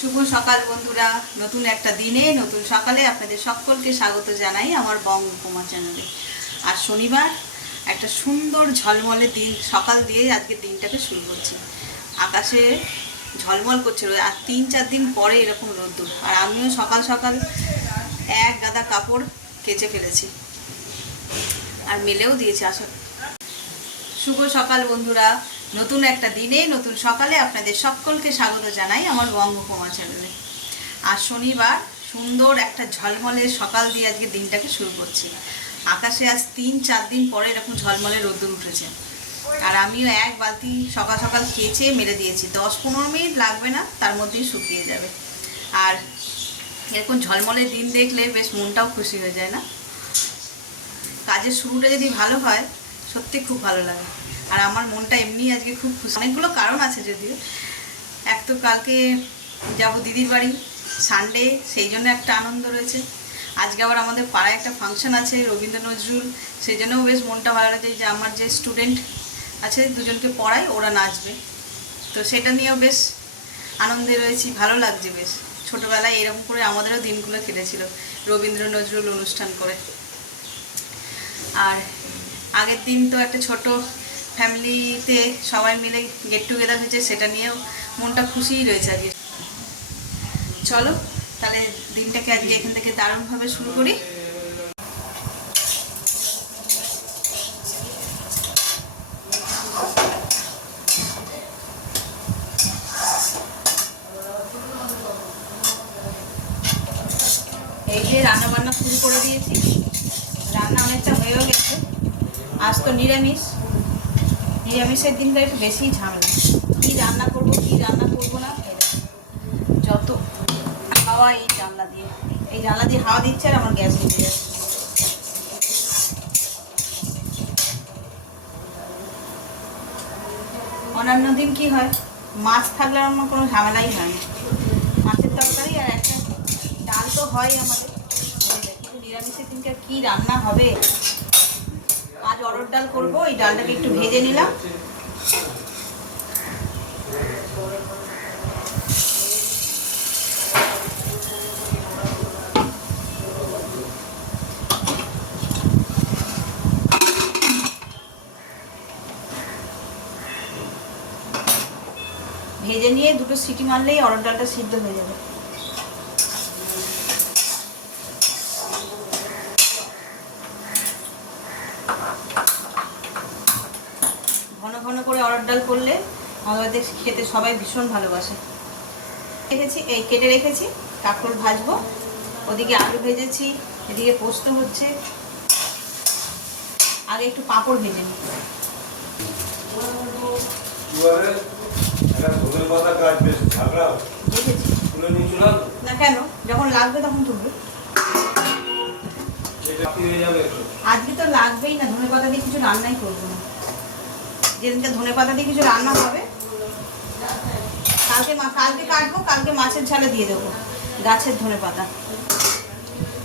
শুভ সকাল বন্ধুরা। নতুন একটা দিনে, নতুন সকালে আপনাদের সকলকে স্বাগত জানাই আমার বঙ্গ উপমা চ্যানেলে আর শনিবার, একটা সুন্দর ঝলমলে দিন, সকাল দিয়ে আজকে দিনটাকে শুরু করছি। আকাশে ঝলমল করছে রোদ। আর তিন চার দিন পরে এরকম রোদ্দুর। আর আমিও সকাল সকাল এক গাদা কাপড় কেচে ফেলেছি। আর মেলেও দিয়েছি আসলে। শুভ সকাল বন্ধুরা। নতুন একটা দিনে, নতুন সকালে আপনাদের সকলকে স্বাগত জানাই আমার বঙ্গোপমা চ্যানেলে আর শনিবার, সুন্দর একটা ঝলমলে সকাল দিয়ে আজকে দিনটাকে শুরু করছি। আকাশে আজ তিন, চার দিন পরে এরকম ঝলমলে রোদ্দুর উঠেছে। আর আমিও এক বালতি সকাল সকাল কেচে মেরে দিয়েছি। দশ পনেরো মিনিট লাগবে না, তার মধ্যেই শুকিয়ে যাবে। আর এরকম ঝলমলে দিন দেখলে বেশ মনটাও খুশি হয়ে যায় না? কাজের শুরুটা যদি ভালো হয়, সত্যি খুব ভালো লাগে। আর আমার মনটা এমনি আজকে খুব খুশি। অনেকগুলো কারণ আছে যদিও। এক তো কালকে যাব দিদির বাড়ি সানডে সেই জন্য একটা আনন্দ রয়েছে। আজকে আবার আমাদের পাড়ায় একটা ফাংশন আছে, রবীন্দ্র নজরুল। সেই জন্যও বেশ মনটা ভালো লাগে যে আমার যে স্টুডেন্ট আছে, দুজনকে পড়াই ওরা নাচবে। তো সেটা নিয়েও বেশ আনন্দে রয়েছি, ভালো লাগছে বেশ। ছোটোবেলায় এরকম করে আমাদেরও দিনগুলো কেটেছিল, রবীন্দ্র নজরুল অনুষ্ঠান করে। আর আগের দিন তো একটা ছোট ফ্যামিলিতে সবাই মিলে গেট টুগেদার হয়েছে, সেটা নিয়েও মনটা খুশিই রয়েছে আজকে। চলো, তাহলে দিনটাকে আজকে এখান থেকে দারুণভাবে শুরু করি। এই রান্না বান্না শুরু করে দিয়েছি। রান্না অনেকটা হয়েও গেছে। আজ তো নিরামিষ। নিরামিষের দিনটা একটু বেশি ঝামেলা। কী রান্না করব, কি রান্না করব না, যত হাওয়া এই জানলা দিয়ে। এই জানলা দিয়ে হাওয়া দিচ্ছে আর আমার গ্যাস নিতে যাচ্ছে। অন্যান্য দিন কি হয়? মাছ থাকলে আমার কোনো ঝামেলাই হয় না। মাছের তরকারি আর একটা ডাল তো হয় আমাদের। কিন্তু নিরামিষের দিনকে কি রান্না হবে? আজ অরড় ডাল করব, এই ডালটাকে একটু ভেজে নিলাম। ভেজে নিয়ে দুটো সিটি মারলেই অরড় ডালটা সিদ্ধ হয়ে যাবে। ঘন ঘন করে অরড় ডাল করলে আমাদের খেতে সবাই ভীষণ ভালোবাসে। রেখেছি এই কেটে রেখেছি কাঁকরোল ভাজবো। ওদিকে আলু ভেজেছি এদিকে পোস্ত হচ্ছে। আগে একটু পাঁপড় ভেজে নিই। দেখেছি। না কেন যখন লাগবে তখন তুলবে। আজকে তো লাগবেই না, ধনে পাতা দিয়ে কিছু রান্নাই করব না। যেদিনকে ধনে পাতা দিয়ে কিছু রান্না হবে, কালকে কালকে কাটবো, কালকে মাছের ঝালে দিয়ে দেবো, গাছের ধনে পাতা।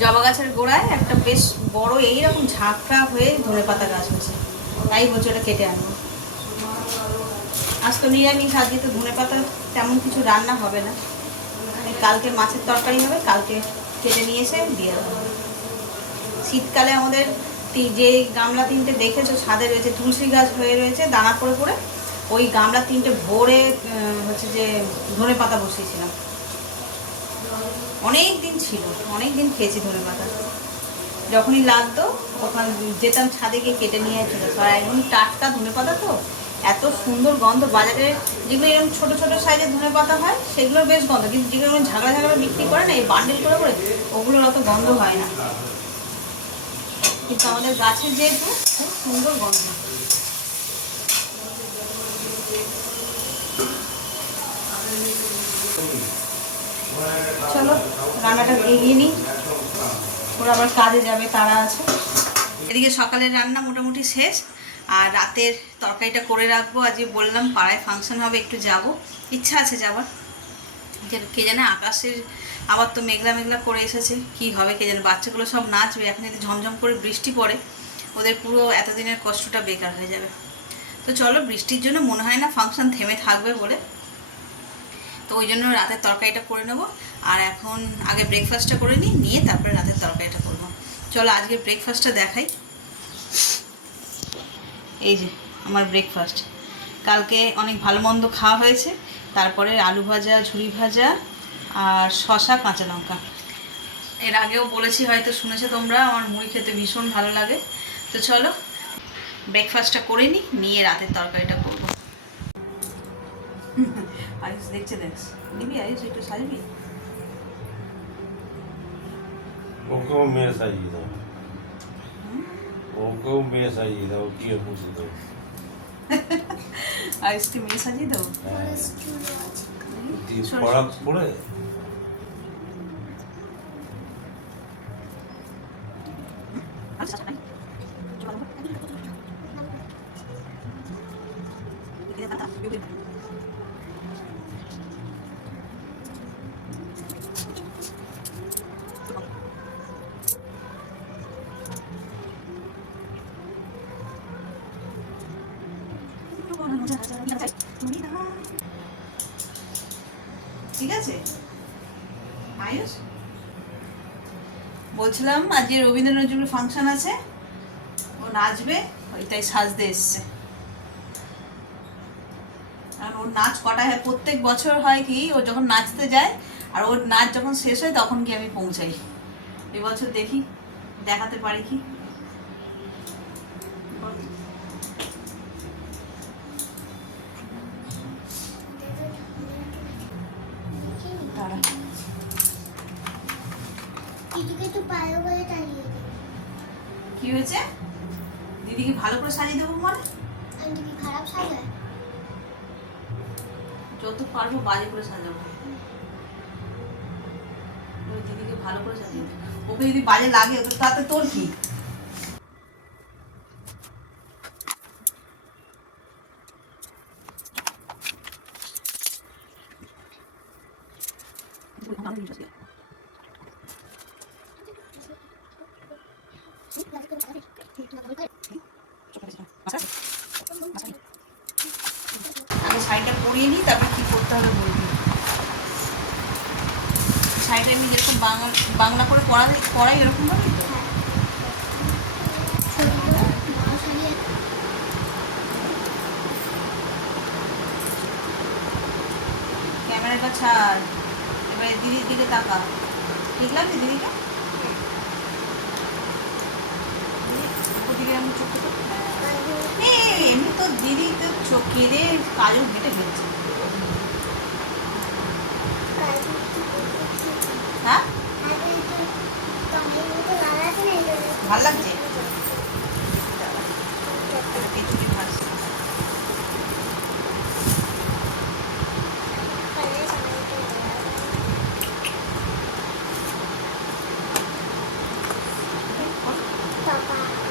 জবা গাছের গোড়ায় একটা বেশ বড় এইরকম ঝাঁকড়া হয়ে ধনে পাতা গাছ হয়েছে। তাই বলছে ওটা কেটে আনব। আজ তো নিরামিষ, আজকে তো ধনে পাতা তেমন কিছু রান্না হবে না। কালকে মাছের তরকারি হবে, কালকে কেটে নিয়ে এসে দিয়ে দেবো। শীতকালে আমাদের যে গামলা তিনটে দেখেছ, ছাদে রয়েছে, তুলসী গাছ হয়ে রয়েছে, দানা করে পড়ে ওই গামলা তিনটে ভরে হচ্ছে যে ধনে পাতা বসিয়েছিলাম। অনেক দিন ছিল অনেক দিন খেয়েছি ধনে পাতা। যখনই লাগতো ওখানে যেতাম ছাদে গিয়ে কেটে নিয়ে চলে। আর একদম টাটকা ধনে পাতা তো, এত সুন্দর গন্ধ। বাজারে যেগুলো এরকম ছোট ছোট সাইজের ধনে পাতা হয়, সেগুলো বেশ গন্ধ। কিন্তু যেগুলো ঝাগড়া ঝাগড়া বিক্রি করে না, এই বান্ডেল করে করে, ওগুলোর অত গন্ধ হয় না। কিন্তু আমাদের গাছের যেহেতু খুব সুন্দর গন্ধ। চলো, রান্নাটা এগিয়ে নিই। ওরা আবার কাজে যাবে, তারা আছে। এদিকে সকালের রান্না মোটামুটি শেষ, আর রাতের তরকারিটা করে রাখব। আজকে বললাম পাড়ায় ফাংশন হবে, একটু যাব। ইচ্ছা আছে যাবার। যে কে জানে আকাশের আবার তো মেঘলা মেঘলা করে এসেছে, কি হবে কে জানে? বাচ্চাগুলো সব নাচবে, এখন যদি ঝমঝম করে বৃষ্টি পড়ে, ওদের পুরো এতদিনের কষ্টটা বেকার হয়ে যাবে। তো চলো, বৃষ্টির জন্য মনে হয় না ফাংশন থেমে থাকবে বলে। তো ওই জন্য রাতের তরকারিটা করে নেব, আর এখন আগে ব্রেকফাস্টটা করে নিই, নিয়ে তারপরে রাতের তরকারিটা করব। চলো, আজকে ব্রেকফাস্টটা দেখাই। এই যে, আমার ব্রেকফাস্ট কালকে অনেক ভালো মন্দ খাওয়া হয়েছে, তারপরে আলু ভাজা ঝুড়ি ভাজা আর শশা কাঁচা লঙ্কা। এর আগেও বলেছি হয়তো শুনেছো তোমরা আমার মুড়ি খেতে ভীষণ ভালো লাগে। তো চলো ব্রেকফাস্টটা করে নিই নিয়ে রাতের তরকারিটা করব। আয়ুষ দেখছে দেখ। নিবি আয়ুষ একটু সাজবি? ওকেও মেয়ে সাজিয়ে দাও। ওকেও মেয়ে সাজিয়ে দাও গিয়ে বুঝে দাও আয়ুষকে মেয়ে সাজিয়ে দেবো হ্যাঁ। দিয়ে পড়া পড়ে আচ্ছা, আচ্ছা, নাই। চলো, এদিকে তাকা, এদিকে তাকা। ঠিক আছে? আয়ুষ বলছিলাম, আজকে রবীন্দ্র নজরুল ফাংশন আছে। ও নাচবে, ওইটাই সাজতে এসছে। আর ওর নাচ কটা হয়, প্রত্যেক বছর হয় কি, ও যখন নাচতে যায়, আর ওর নাচ যখন শেষ হয়, তখন কি আমি পৌঁছাই। এবছর দেখি, দেখাতে পারি কি? হয়েছে? দিদিকে ভালো করে সাজিয়ে দেবো মানে খারাপ সাজায়? যত পারব বাজে করে সাজাবো। দিদিকে ভালো করে সাজিয়ে দেবো ওকে যদি বাজে লাগে তো তাতে তোর কি? শাড়িটা নিই, তারপর কি করতে হবে বলবি? শাড়িটা আমি যেরকম বাংলা বাংলা করে পড়া করাই এরকম ভাবেই তো? ক্যামেরাটা ছাড়। এবারে দিদির দিকে তাকা। ঠিক লাগছে দিদিকে? চোখে কেঁদে কাজল হেঁটে ফেলছে। হ্যাঁ? ভালো লাগছে খিচুড়ি ভাজছে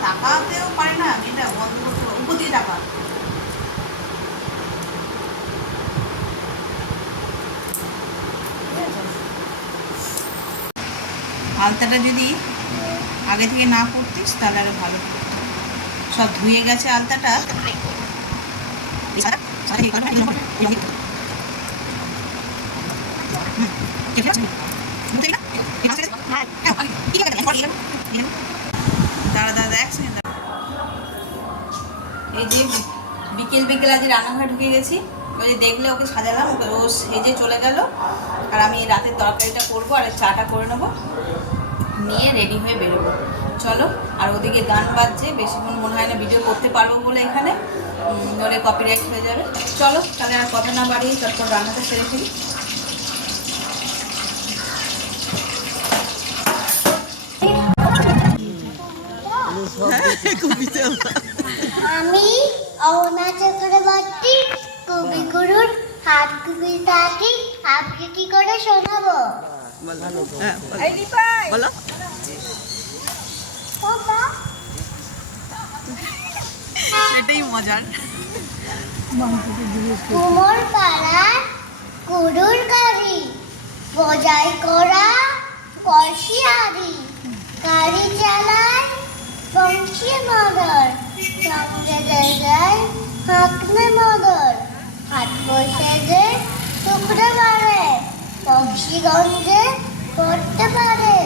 টাকাতেও পারে না আমি এটা বন্ধ করতে পারব। উপর দিয়ে টাকা আলতাটা যদি আগে থেকে না করতিস, তাহলে আরও ভালো সব ধুয়ে গেছে আলতাটা। দাঁড়া। এই যে বিকেল বিকেল আজ রান্নাঘরে ঢুকে গেছি। ওই দেখলে ওকে সাজালাম ও সেজে চলে গেল। আর আমি রাতের তরকারিটা করব, আর চাটা করে নেব। নিয়ে রেডি হয়ে বেরোবো। চলো, আর ওদিকে গান বাজছে, বেশিক্ষণ মনে হয় না ভিডিও করতে পারব বলে এখানে। নইলে কপিরাইট হয়ে যাবে। চলো, তাহলে আর কথা না বাড়িয়ে চটপট রান্নাটা সেরে ফেলি। আমি অনা চক্রবর্তী। কবিগুরুর হাত কবিতাটি করে শোনাবো? বলো। এটাই মজার। কুমোর পাড়ার কুরুর গাড়ি বজাই করা কলসি গাড়ি চালায় বংশী মদর সঙ্গে জায়গায় হাঁকনে মদর হাত বসে যে শুক্রবারে বংশীগঞ্জে পড়তে পারে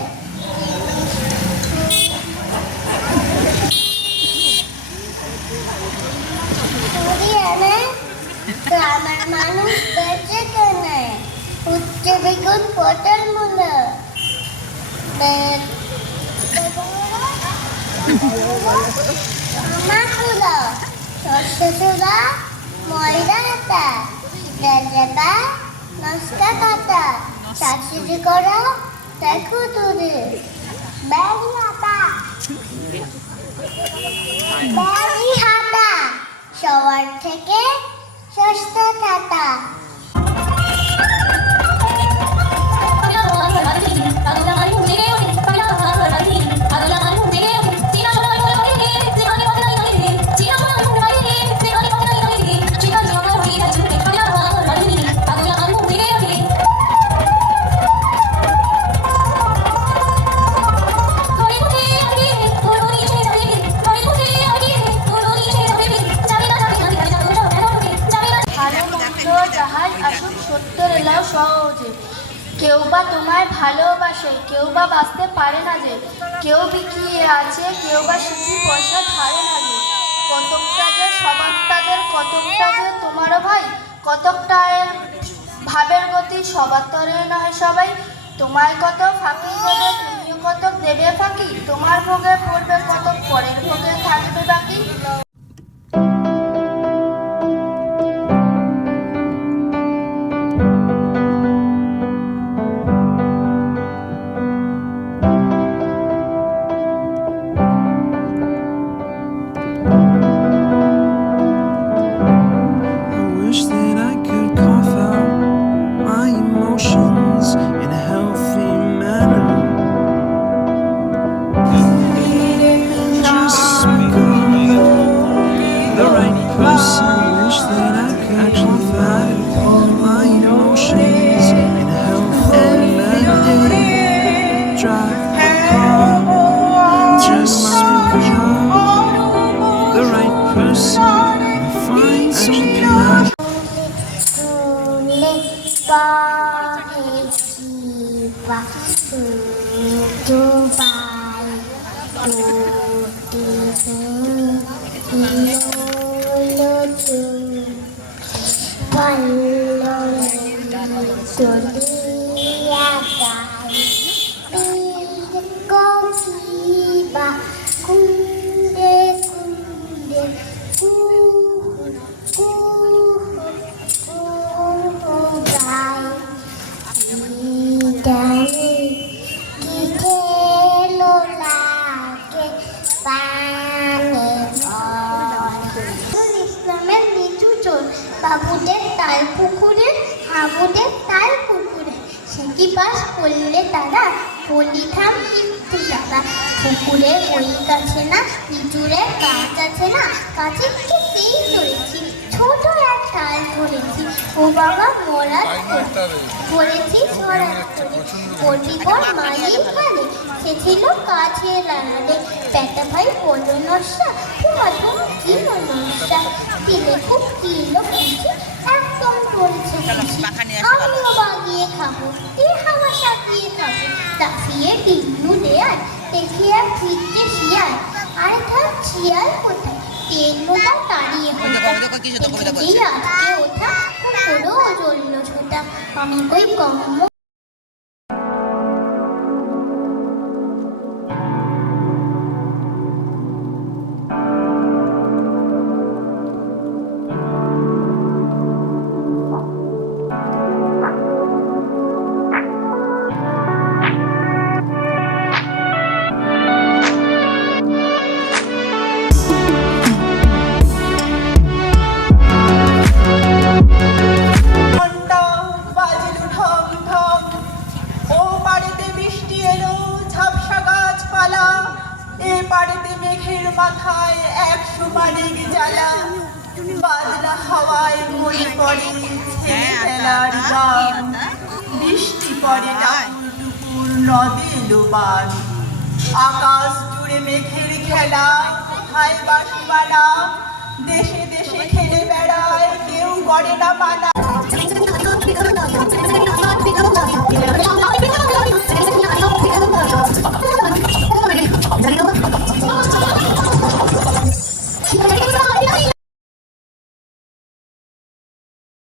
গ্রামের মানুষ বেঁচে কেনে উচ্চ বেগুন পটল মূল্য মাকুলো সর্ষে চুলা ময়দা আটা তেলটা মশলা কাটা শাশুড়ি করা, দেখো তুলে ব্যাগি হাতা ব্যাগি হাতা সবার থেকে সস্তা টাটা। কতকটা যে তোমারও ভাই, কতকটা এর ভাবের গতি সবার তরে নয় সবাই। তোমায় কত ফাঁকি দেবে, তুমিও কত দেবে ফাঁকি, তোমার ভোগে পড়বে কত পরের ভোগে থাকবে বাকি। বা পুকুরে ওই গাছে না লিচুরে গাছ আছে না গাছে খেতেই চলেছি ছোট এক তাল ধরেছি ও বাবা মরার ধরেছি করে খালে সে ছিল কাছের আড়ালে পেটা ভাই বলল নস্যা তোমার তুমি কি নস্যা দিলে খুব কিলো খুশি একদম চলছে আমিও বাগিয়ে খাব এ হাওয়া খাব। তাকিয়ে ডিঙ্গু দেয়াল দেখে আর ফিরছে শিয়াল আর তার শিয়াল কোথায় তেলটা তাড়িয়ে হোটা দেখেছি আজকে ওঠা কোনো জন্য ছোটা আমি কই কম করে ডাকুর নদী ডুবান আকাশ জুড়ে মেঘের খেলা কোথায় বাসিবালা দেশে দেশে খেলে বেড়ায়, কেউ করে না মানা